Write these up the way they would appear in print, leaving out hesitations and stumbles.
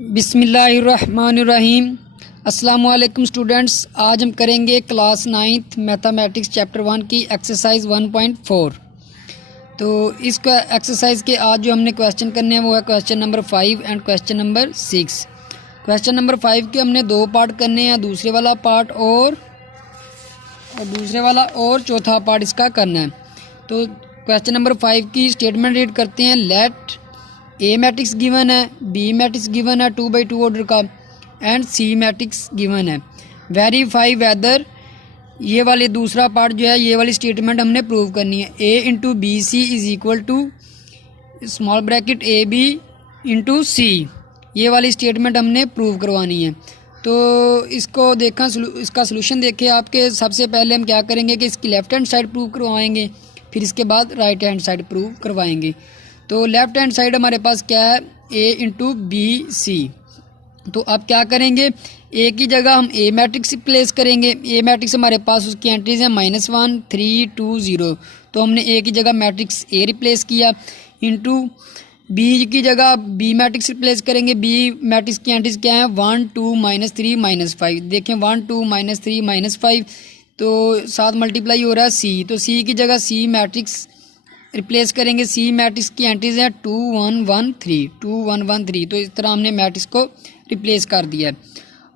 बिस्मिल्लाहिर्रहमानिर्रहीम। अस्सलाम वालेकुम स्टूडेंट्स, आज हम करेंगे क्लास 9th मैथमेटिक्स चैप्टर 1 की एक्सरसाइज 1.4। तो इस एक्सरसाइज के आज जो हमने क्वेश्चन करने हैं वो है question number 5 and question number 6। Question number 5 के हमने 2 पार्ट करने हैं, दूसरे वाला पार्ट और चौथा पार्ट इसका करना है। तो क्वेश्चन नंबर 5 की स्टेटमेंट रीड करते हैं। लेट ए मैट्रिक्स गिवन है, बी मैट्रिक्स गिवन है 2x2 ऑर्डर का, एंड सी मैट्रिक्स गिवन है। वेरीफाई वेदर, ये वाली दूसरा पार्ट जो है, ये वाली स्टेटमेंट हमने प्रूव करनी है। A into B C is equal to small bracket A B into C, ये वाली स्टेटमेंट हमने प्रूव करवानी है। तो इसको देखा, इसका सोल्यूशन देखें आपके। सबसे पहले हम क्या करेंगे कि इसकी लेफ्ट हैंड साइड प्रूव करवाएंगे, फिर इसके बाद राइट हैंड साइड प्रूव करवाएंगे। तो लेफ्ट हैंड साइड हमारे पास क्या है, ए इंटू बी सी। तो अब क्या करेंगे, ए की जगह हम ए मैट्रिक्स प्लेस करेंगे। ए मैट्रिक्स हमारे पास उसकी एंट्रीज है -1 3 2 0। तो हमने ए की जगह मैट्रिक्स ए रिप्लेस किया, इंटू बी की जगह बी मैट्रिक्स रिप्लेस करेंगे। बी मैट्रिक्स की एंट्रीज क्या है, 1 2 -3 -5। देखें 1 2 -3 -5, तो साथ मल्टीप्लाई हो रहा है सी। तो सी की जगह सी मैट्रिक्स रिप्लेस करेंगे। सी मैट्रिक्स की एंट्रीज है 2 1 1 3 2 1 1 3। तो इस तरह हमने मैट्रिक्स को रिप्लेस कर दिया है।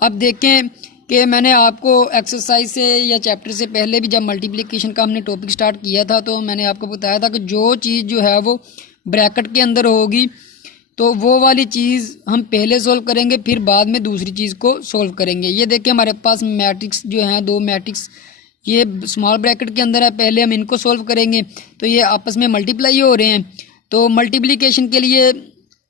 अब देखें कि मैंने आपको एक्सरसाइज से या चैप्टर से पहले भी जब मल्टीप्लिकेशन का हमने टॉपिक स्टार्ट किया था, तो मैंने आपको बताया था कि जो चीज़ जो है वो ब्रैकेट के अंदर होगी तो वो वाली चीज़ हम पहले सोल्व करेंगे, फिर बाद में दूसरी चीज़ को सोल्व करेंगे। ये देखें हमारे पास मैट्रिक्स जो हैं, 2 मैट्रिक्स ये स्मॉल ब्रैकेट के अंदर है, पहले हम इनको सोल्व करेंगे। तो ये आपस में मल्टीप्लाई हो रहे हैं। तो मल्टीप्लिकेशन के लिए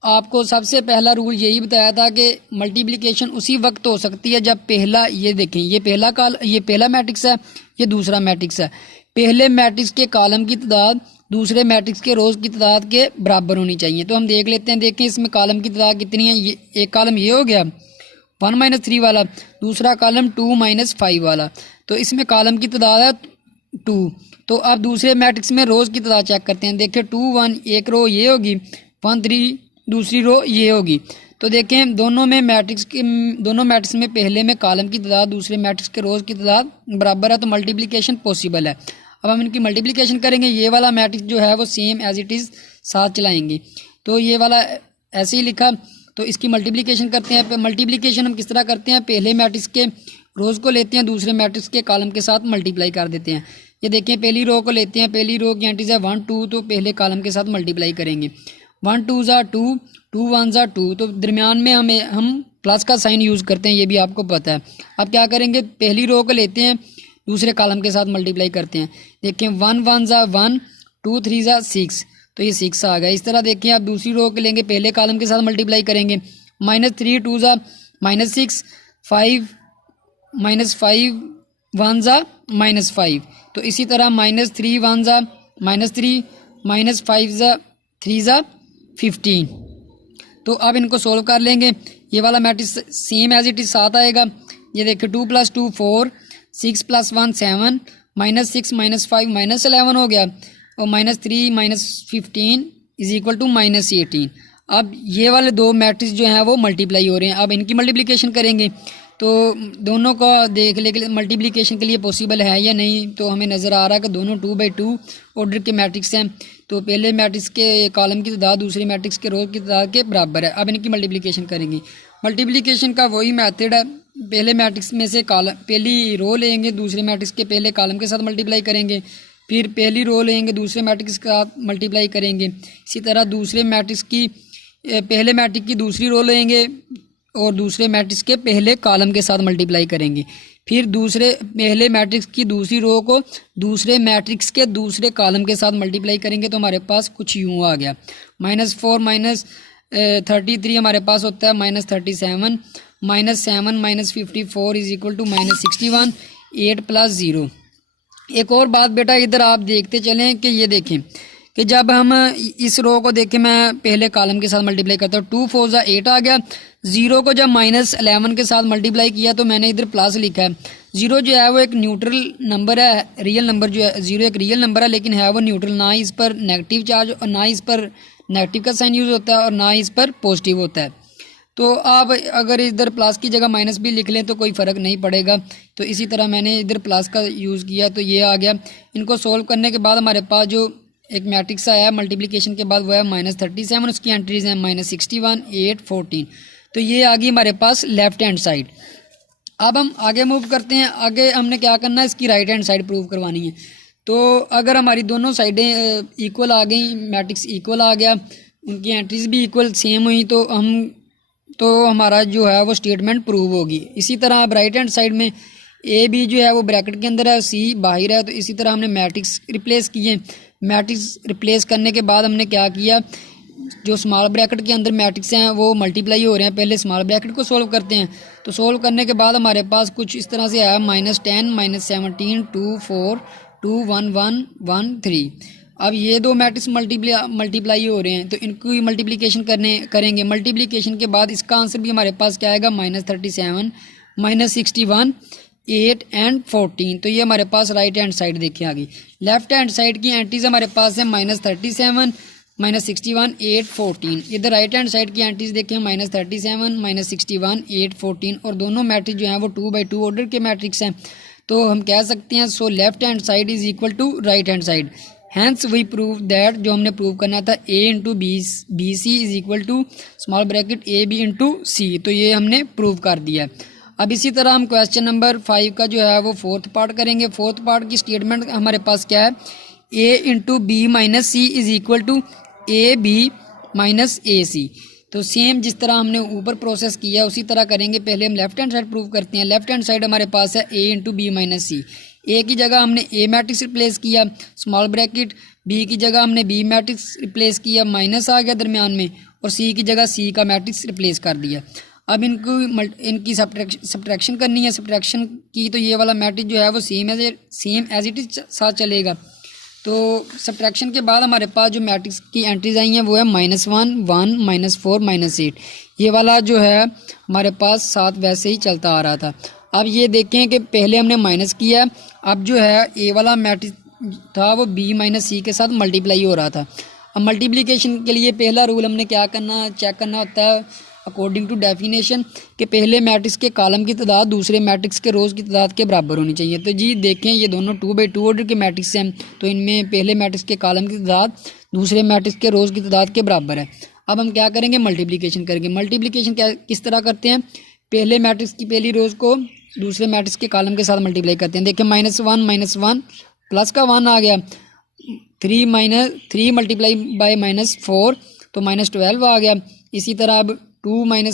आपको सबसे पहला रूल यही बताया था कि मल्टीप्लिकेशन उसी वक्त हो सकती है जब पहला, ये देखें ये पहला मैट्रिक्स है, ये दूसरा मैट्रिक्स है। पहले मैट्रिक्स के कॉलम की तादाद दूसरे मैट्रिक्स के रोज़ की तादाद के बराबर होनी चाहिए। तो हम देख लेते हैं। देखें इसमें कॉलम की तादाद कितनी है, ये एक कॉलम ये हो गया 1 - 3 वाला, दूसरा कॉलम 2 - 5 वाला। तो इसमें कॉलम की तादाद है 2। तो अब दूसरे मैट्रिक्स में रोज़ की तादाद चेक करते हैं। देखिए 2 1 एक रो ये होगी, 1 3 दूसरी रो ये होगी। तो देखें दोनों मैट्रिक्स में पहले में कॉलम की तादाद दूसरे मैट्रिक्स के रोज़ की तादाद बराबर है, तो मल्टीप्लिकेशन पॉसिबल है। अब हम इनकी मल्टीप्लिकेशन करेंगे। ये वाला मैट्रिक्स जो है वो सेम एज इट इज़ साथ चलाएंगे। तो ये वाला ऐसे ही लिखा, तो इसकी मल्टीप्लिकेशन करते हैं। मल्टीप्लिकेशन हम किस तरह करते हैं, पहले मैट्रिक्स के रोज़ को लेते हैं, दूसरे मैट्रिक्स के कॉलम के साथ मल्टीप्लाई कर देते हैं। ये देखें पहली रो को लेते हैं, पहली रो की एंट्रीज है 1 2, तो पहले कॉलम के साथ मल्टीप्लाई करेंगे। 1 2 ज़ा 2, 2 1 ज़ा 2। तो दरमियान में हम प्लस का साइन यूज़ करते हैं, ये भी आपको पता है। अब क्या करेंगे, पहली रो को लेते हैं, दूसरे कॉलम के साथ मल्टीप्लाई करते हैं। देखें 1 1 ज़ा 1, 2 3 ज़ा 6, तो ये 6 आ गया। इस तरह देखें आप दूसरी रो को लेंगे, पहले कॉलम के साथ मल्टीप्लाई करेंगे। -3 2 ज़ा -6, 5 1 ज़ा -5। तो इसी तरह -3 1 ज़ा -3, -5 ज़ा 3 ज़ा 15। तो अब इनको सोल्व कर लेंगे। ये वाला matrix same as it is साथ आएगा। ये देखिए 2 + 2 4, 6 + 1 7, -6 -5 -11 हो गया, और -3 -15 इज इक्वल टू -18। अब ये वाले 2 मैट्रिक्स जो हैं वो मल्टीप्लाई हो रहे हैं। अब इनकी मल्टीप्लिकेशन करेंगे। तो दोनों को देख ले मल्टीप्लिकेशन के लिए पॉसिबल है या नहीं। तो हमें नज़र आ रहा है कि दोनों 2x2 ऑर्डर के मैट्रिक्स हैं। तो पहले मैट्रिक्स के कॉलम की तादाद दूसरे मैट्रिक्स के रो की तादाद के बराबर है। अब इनकी मल्टीप्लिकेशन करेंगे। मल्टीप्लिकेशन का वही मेथड है, पहले मैट्रिक्स में से पहली रो लेंगे, दूसरे मैट्रिक्स के पहले कॉलम के साथ मल्टीप्लाई करेंगे, फिर पहली रो लेंगे, दूसरे मैट्रिक्स के साथ मल्टीप्लाई करेंगे। इसी तरह दूसरे मैट्रिक्स की पहले मैट्रिक्स की दूसरी रो लेंगे और दूसरे मैट्रिक्स के पहले कॉलम के साथ मल्टीप्लाई करेंगे। फिर पहले मैट्रिक्स की दूसरी रो को दूसरे मैट्रिक्स के दूसरे कॉलम के साथ मल्टीप्लाई करेंगे। तो हमारे पास कुछ यूँ आ गया, -4 -33 हमारे पास होता है -37, -7 -54 इज इक्वल टू -61, 8 + 0। एक और बात बेटा इधर आप देखते चलें कि ये देखें कि जब हम इस रो को देखें, मैं पहले कॉलम के साथ मल्टीप्लाई करता हूँ, 2 4 ज़ा 8 आ गया। 0 को जब -11 के साथ मल्टीप्लाई किया तो मैंने इधर प्लस लिखा है। 0 जो है वो एक न्यूट्रल नंबर है, रियल नंबर जो है 0 एक रियल नंबर है, लेकिन है वो न्यूट्रल, ना इस पर नेगेटिव चार्ज और ना इस पर नेगेटिव का साइन यूज़ होता है और ना इस पर पॉजिटिव होता है। तो आप अगर इधर प्लस की जगह माइनस भी लिख लें तो कोई फ़र्क नहीं पड़ेगा। तो इसी तरह मैंने इधर प्लस का यूज़ किया तो ये आ गया। इनको सोल्व करने के बाद हमारे पास जो एक मैट्रिक्स आया है मल्टीप्लिकेशन के बाद वो है -37, उसकी एंट्रीज हैं -61, 8, 14। तो ये आ गई हमारे पास लेफ्ट हैंड साइड। अब हम आगे मूव करते हैं। आगे हमने क्या करना है, इसकी राइट हैंड साइड प्रूव करवानी है। तो अगर हमारी दोनों साइडें इक्वल आ गई, मैट्रिक्स इक्वल आ गया, उनकी एंट्रीज भी इक्वल सेम हुई, तो हमारा जो है वो स्टेटमेंट प्रूव होगी। इसी तरह अब राइट हैंड साइड में ए बी जो है वो ब्रैकेट के अंदर है, सी बाहर है। तो इसी तरह हमने मैट्रिक्स रिप्लेस किए। मैट्रिक्स रिप्लेस करने के बाद हमने क्या किया, जो स्मॉल ब्रैकेट के अंदर मैट्रिक्स हैं वो मल्टीप्लाई हो रहे हैं, पहले स्मॉल ब्रैकेट को सोल्व करते हैं। तो सोल्व करने के बाद हमारे पास कुछ इस तरह से आया -10, -17, 2, 4, 2, 1, 1, 1, 3। अब ये दो मैट्रिक्स मल्टीप्लाई हो रहे हैं तो इनको मल्टीप्लिकेशन करेंगे। मल्टीप्लिकेशन के बाद इसका आंसर भी हमारे पास क्या आएगा, -37, -61, 8 एंड 14। तो ये हमारे पास राइट हैंड साइड देखिए आ गई। लेफ्ट हैंड साइड की एंट्रीज हमारे पास है -37, -61, 8, 14। इधर राइट हैंड साइड की एंट्रीज देखें -37, -61, 8, 14 और दोनों मैट्रिक्स जो हैं वो 2x2 ऑर्डर के मैट्रिक्स हैं। तो हम कह सकते हैं so left hand side is equal to right hand side. Hence we prove that, जो हमने प्रूव करना था A into B C is equal to small bracket A B into C. तो ये हमने प्रूव कर दिया। अब इसी तरह हम क्वेश्चन नंबर 5 का जो है वो फोर्थ पार्ट करेंगे। फोर्थ पार्ट की स्टेटमेंट हमारे पास क्या है, A into B minus C is equal to A B minus A C. तो सेम जिस तरह हमने ऊपर प्रोसेस किया उसी तरह करेंगे। पहले हम लेफ्ट हैंड साइड प्रूव करते हैं। लेफ्ट हैंड साइड हमारे पास है A इंटू बी माइनस सी। ए की जगह हमने ए मैट्रिक्स रिप्लेस किया स्मॉल ब्रैकेट, बी की जगह हमने बी मैट्रिक्स रिप्लेस किया, माइनस आ गया दरमियान में, और सी की जगह सी का मैट्रिक्स रिप्लेस कर दिया। अब इनकी सब्ट्रैक्शन करनी है। सब्ट्रैक्शन की तो ये वाला मैट्रिक्स जो है वो सेम एज इट इज साथ चलेगा। तो सब्ट्रैक्शन के बाद हमारे पास जो मैट्रिक्स की एंट्रीज आई हैं वो है -1, 1, -4, -8। ये वाला जो है हमारे पास साथ वैसे ही चलता आ रहा था। अब ये देखें कि पहले हमने माइनस किया, अब जो है ए वाला मैट्रिक्स था वो बी माइनस सी के साथ मल्टीप्लाई हो रहा था। अब मल्टीप्लिकेशन के लिए पहला रूल हमने क्या करना, चेक करना होता है अकॉर्डिंग टू डेफिनेशन कि पहले मैट्रिक्स के कॉलम की तादाद दूसरे मैट्रिक्स के रोज़ की तादाद के बराबर होनी चाहिए। तो जी देखें ये दोनों 2x2 ऑर्डर के मैट्रिक्स हैं, तो इनमें पहले मैट्रिक्स के कॉलम की तादाद दूसरे मैट्रिक्स के रोज़ की तादाद के बराबर है। अब हम क्या करेंगे, मल्टीप्लिकेशन करेंगे। मल्टीप्लिकेशन किस तरह करते हैं, पहले मैट्रिक्स की पहली रोज़ को दूसरे मैट्रिक्स के कॉलम के साथ मल्टीप्लाई करते हैं। देखिए -1 प्लस का 1 आ गया, 3 मल्टीप्लाई बाय -4 तो -12 आ गया। इसी तरह अब 2 - 1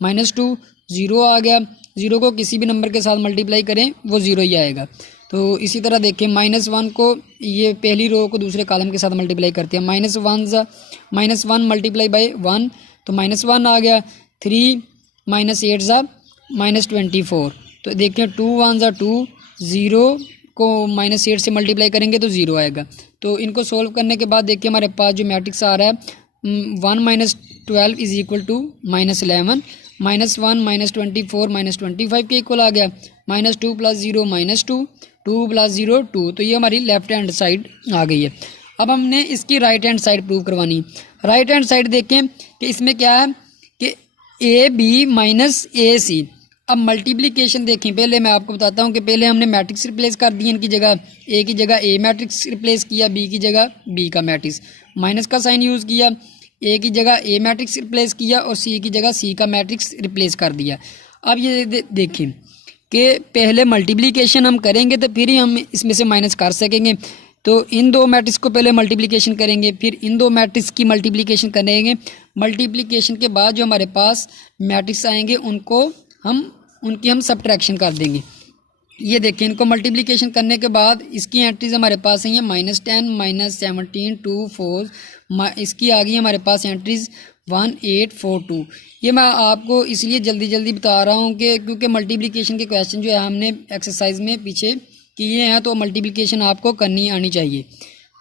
-2 0 आ गया। 0 को किसी भी नंबर के साथ मल्टीप्लाई करें वो 0 ही आएगा। तो इसी तरह देखें -1 को ये पहली रो को दूसरे कॉलम के साथ मल्टीप्लाई करते हैं। -1 मल्टीप्लाई बाय 1 तो -1 आ गया। 3 - 8 -24। तो देखें 2 × 1 = 2, 0 को -8 से मल्टीप्लाई करेंगे तो 0 आएगा। तो इनको सोल्व करने के बाद देखिए हमारे पास जो मैट्रिक्स आ रहा है 1 - 12 इज इक्वल टू -11, -1 -24 -25 के इक्वल आ गया। -2 + 0 -2, 2 + 0 2। तो ये हमारी लेफ्ट हैंड साइड आ गई है। अब हमने इसकी राइट हैंड साइड प्रूव करवानी है। राइट हैंड साइड देखें कि इसमें क्या है कि ए बी माइनस ए सी। अब मल्टीप्लिकेशन देखें, पहले मैं आपको बताता हूँ कि पहले हमने मैट्रिक्स रिप्लेस कर दिए इनकी जगह। ए की जगह ए मैट्रिक्स रिप्लेस किया, बी की जगह बी का मैट्रिक्स, माइनस का साइन यूज़ किया। ए की जगह ए मैट्रिक्स रिप्लेस किया और सी की जगह सी का मैट्रिक्स रिप्लेस कर दिया। अब ये देखें कि पहले मल्टीप्लिकेशन हम करेंगे तो फिर ही हम इसमें से माइनस कर सकेंगे। तो इन दो मैट्रिक्स को पहले मल्टीप्लिकेशन करेंगे, फिर इन दो मैट्रिक्स की मल्टीप्लिकेशन करेंगे। मल्टीप्लिकेशन के बाद जो हमारे पास मैट्रिक्स आएंगे उनकी हम सब्ट्रैक्शन कर देंगे। ये देखें, इनको मल्टीप्लिकेशन करने के बाद इसकी एंट्रीज हमारे पास आई हैं -10, -17, 2, 4। इसकी आ गई हमारे पास एंट्रीज 1, 8, 4, 2। ये मैं आपको इसलिए जल्दी जल्दी बता रहा हूँ कि क्योंकि मल्टीप्लिकेशन के क्वेश्चन जो है हमने एक्सरसाइज में पीछे किए हैं, तो मल्टीप्लिकेशन आपको करनी आनी चाहिए।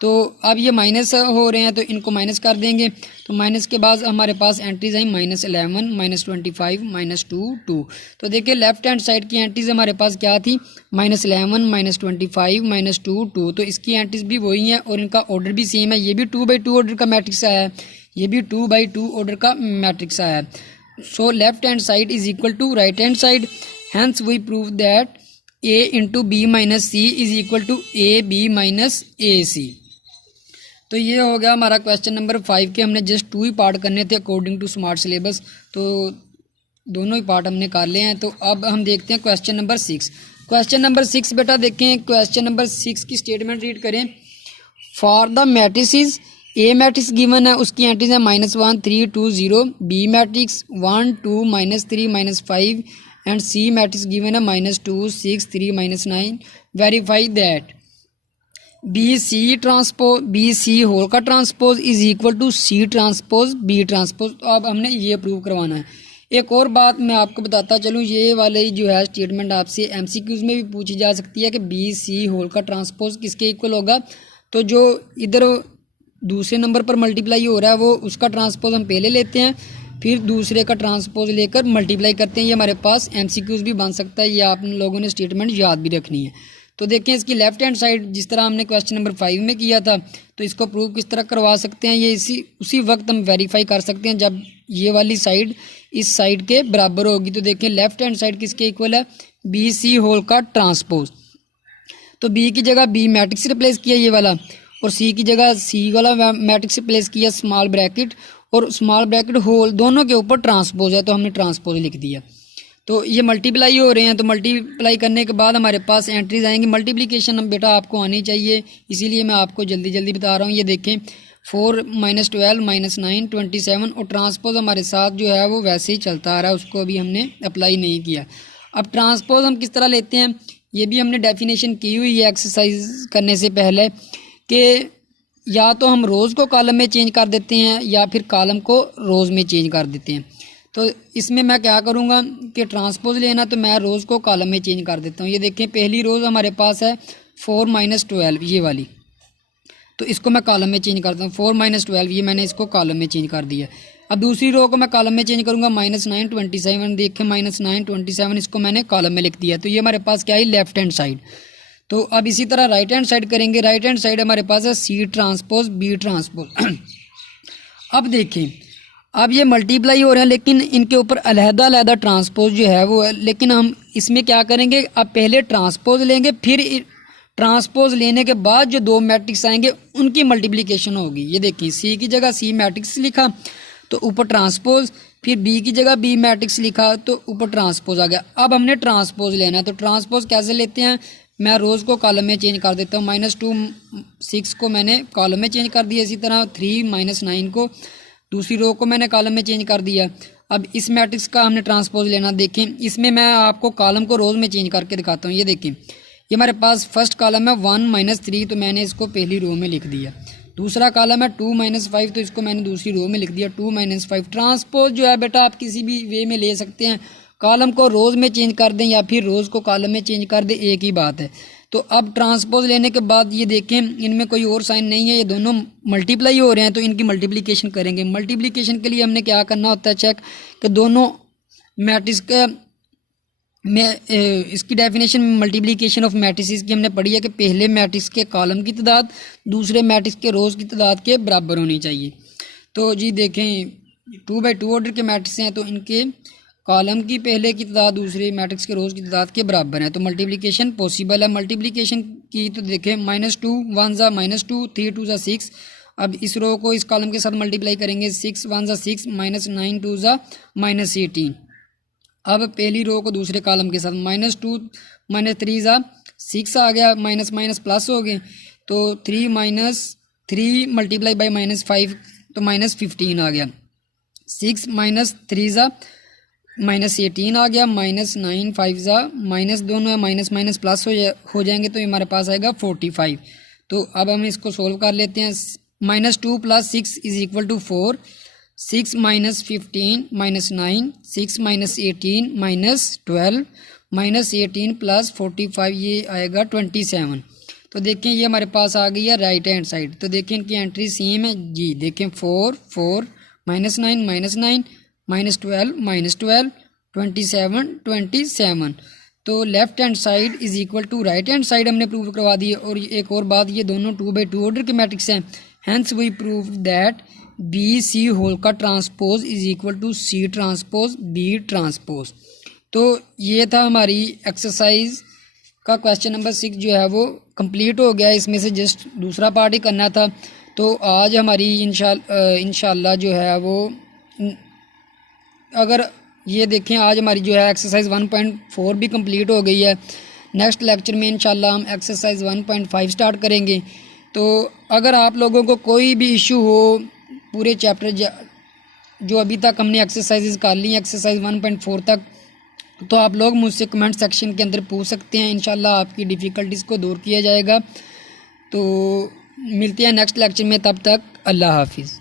तो अब ये माइनस हो रहे हैं तो इनको माइनस कर देंगे। तो माइनस के बाद हमारे पास एंट्रीज आई -11, -25, -2, 2। तो देखिए लेफ्ट हैंड साइड की एंट्रीज हमारे पास क्या थी, -11, -25, -2, 2। तो इसकी एंट्रीज भी वही हैं और इनका ऑर्डर भी सेम है। ये भी 2x2 ऑर्डर का मैट्रिक्स आया है, ये भी 2x2 ऑर्डर का मैट्रिक्स आया है। So left hand side is equal to right hand side, hence we prove that a into B minus C is equal to A B minus A C. तो ये हो गया हमारा क्वेश्चन नंबर 5 के, हमने जस्ट 2 ही part करने थे according to smart syllabus, तो दोनों ही पार्ट हमने कर लिए हैं। तो अब हम देखते हैं क्वेश्चन नंबर 6। क्वेश्चन नंबर 6 बेटा देखें, क्वेश्चन नंबर 6 की स्टेटमेंट रीड करें। For the matrices, A matrix given है, उसकी एंट्रीज है -1 3 2 0, B matrix 1 2 -3 -5 and C matrix given है -2 6 3 -9। Verify that B C whole का transpose is equal to C transpose B transpose. तो अब हमने ये प्रूव करवाना है। एक और बात मैं आपको बताता चलूँ, ये वाले जो है स्टेटमेंट आपसे एमसीक्यूज में भी पूछी जा सकती है कि बी सी होल का ट्रांसपोज किसके इक्वल होगा। तो जो इधर दूसरे नंबर पर मल्टीप्लाई हो रहा है वो उसका ट्रांसपोज हम पहले लेते हैं, फिर दूसरे का ट्रांसपोज लेकर मल्टीप्लाई करते हैं। ये हमारे पास एमसीक्यूज भी बन सकता है, ये आप लोगों ने स्टेटमेंट याद भी रखनी है। तो देखें इसकी लेफ्ट हैंड साइड जिस तरह हमने क्वेश्चन नंबर 5 में किया था, तो इसको प्रूव किस तरह करवा सकते हैं, ये उसी वक्त हम वेरीफाई कर सकते हैं जब ये वाली साइड इस साइड के बराबर होगी। तो देखें लेफ्ट हैंड साइड किसके इक्वल है, बी सी होल का ट्रांसपोज। तो बी की जगह बी मैट्रिक्स रिप्लेस किया ये वाला, और सी की जगह सी वाला मैट्रिक्स रिप्लेस किया स्मॉल ब्रैकेट, और स्मॉल ब्रैकेट होल दोनों के ऊपर ट्रांसपोज है तो हमने ट्रांसपोज लिख दिया। तो ये मल्टीप्लाई हो रहे हैं, तो मल्टीप्लाई करने के बाद हमारे पास एंट्रीज आएंगी। मल्टीप्लिकेशन हम बेटा आपको आनी चाहिए, इसीलिए मैं आपको जल्दी जल्दी बता रहा हूँ। ये देखें 4 - 12 - 9 27, और ट्रांसपोज हमारे साथ जो है वो वैसे ही चलता आ रहा है, उसको अभी हमने अप्लाई नहीं किया। अब ट्रांसपोज हम किस तरह लेते हैं, ये भी हमने डेफिनेशन की हुई है एक्सरसाइज करने से पहले, कि या तो हम रोज़ को कॉलम में चेंज कर देते हैं या फिर कॉलम को रोज़ में चेंज कर देते हैं। तो इसमें मैं क्या करूँगा कि ट्रांसपोज लेना, तो मैं रोज़ को कॉलम में चेंज कर देता हूँ। ये देखें पहली रोज़ हमारे पास है 4 - 12 ये वाली, तो इसको मैं कॉलम में चेंज करता हूँ। 4 - 12 ये मैंने इसको कॉलम में चेंज कर दिया। अब दूसरी रो को मैं कॉलम में चेंज करूँगा -9 27, देखें -9 27 इसको मैंने कॉलम में लिख दिया। तो ये हमारे पास क्या है, लेफ्ट हैंड साइड। तो अब इसी तरह राइट हैंड साइड करेंगे। राइट हैंड साइड हमारे पास है सी ट्रांसपोज बी ट्रांसपोज। अब देखें अब ये मल्टीप्लाई हो रहे हैं, लेकिन इनके ऊपर अलहदा ट्रांसपोज जो है वो है। लेकिन हम इसमें क्या करेंगे, अब पहले ट्रांसपोज लेंगे, फिर ट्रांसपोज लेने के बाद जो 2 मैट्रिक्स आएंगे उनकी मल्टीप्लिकेशन होगी। ये देखिए सी की जगह सी मैट्रिक्स लिखा तो ऊपर ट्रांसपोज, फिर बी की जगह बी मैट्रिक्स लिखा तो ऊपर ट्रांसपोज आ गया। अब हमने ट्रांसपोज लेना है, तो ट्रांसपोज कैसे लेते हैं, मैं रोज़ को कॉलम में चेंज कर देता हूँ। -2 6 को मैंने कॉलम में चेंज कर दिया, इसी तरह 3 - 9 को दूसरी रो को मैंने कॉलम में चेंज कर दिया। अब इस मैट्रिक्स का हमने ट्रांसपोज लेना। देखें इसमें मैं आपको कॉलम को रोज़ में चेंज करके दिखाता हूँ। ये देखें ये हमारे पास फर्स्ट कॉलम है 1 - 3, तो मैंने इसको पहली रो में लिख दिया। दूसरा कॉलम है 2 - 5, तो इसको मैंने दूसरी रो में लिख दिया 2 - 5। ट्रांसपोज जो है बेटा आप किसी भी वे में ले सकते हैं, कॉलम को रोज़ में चेंज कर दें या फिर रोज़ को कॉलम में चेंज कर दें, एक ही बात है। तो अब ट्रांसपोज लेने के बाद ये देखें इनमें कोई और साइन नहीं है, ये दोनों मल्टीप्लाई हो रहे हैं, तो इनकी मल्टीप्लिकेशन करेंगे। मल्टीप्लिकेशन के लिए हमने क्या करना होता है, चेक कि दोनों मैट्रिक्स का में इसकी डेफिनेशन मल्टीप्लिकेशन ऑफ मैट्रिसेस की हमने पढ़ी है कि पहले मैट्रिक्स के कॉलम की तादाद दूसरे मैट्रिक्स के रोज़ की तादाद के बराबर होनी चाहिए। तो जी देखें 2/2 ऑर्डर के मैट्रिक्स हैं, तो इनके कॉलम की पहले की तादाद दूसरे मैट्रिक्स के रोज़ की तादाद के बराबर है, तो मल्टीप्लिकेशन पॉसिबल है। मल्टीप्लिकेशन की तो देखें -2 1 ज़ा -2 3 2 ज़ा 6। अब इस रो को इस कॉलम के साथ मल्टीप्लाई करेंगे, 6 1 ज़ा 6 -9 2 ज़ा -18। अब पहली रो को दूसरे कॉलम के साथ -2 -3 ज़ा 6 आ गया, माइनस प्लस हो गए, तो 3 - 3 मल्टीप्लाई बाई -5 तो -15 आ गया। 6 - 3 ज़ा -18 आ गया, -9 5 ज़ा माइनस दोनों है, माइनस प्लस हो जाएंगे, तो हमारे पास आएगा 45। तो अब हम इसको सोल्व कर लेते हैं। -2 + 6 इज इक्वल टू 4, 6 - 15 - 9, 6 - 18 - 12, -18 + 45 ये आएगा 27। तो देखें ये हमारे पास आ गई है राइट हैंड साइड। तो देखें इनकी एंट्री सेम है जी, देखें 4 4 -9 -9 -12 27 27। तो left hand side is equal to right hand side हमने प्रूव करवा दी है। और एक और बात, ये दोनों 2/2 ऑर्डर के मैट्रिक्स हैं, hence we prove that B C whole का transpose is equal to C transpose B transpose. तो ये था हमारी एक्सरसाइज का क्वेश्चन नंबर 6 जो है वो कंप्लीट हो गया। इसमें से जस्ट दूसरा पार्ट ही करना था। तो आज हमारी इंशाल्लाह जो है वो अगर ये देखें आज हमारी जो है एक्सरसाइज 1.4 भी कंप्लीट हो गई है। नेक्स्ट लेक्चर में इंशाल्लाह हम एक्सरसाइज 1.5 स्टार्ट करेंगे। तो अगर आप लोगों को कोई भी इशू हो पूरे चैप्टर जो अभी तक हमने एक्सरसाइजेज कर ली हैं एक्सरसाइज 1.4 तक, तो आप लोग मुझसे कमेंट सेक्शन के अंदर पूछ सकते हैं। इंशाल्लाह आपकी डिफ़िकल्टीज़ को दूर किया जाएगा। तो मिलते हैं नेक्स्ट लेक्चर में, तब तक अल्लाह हाफिज़।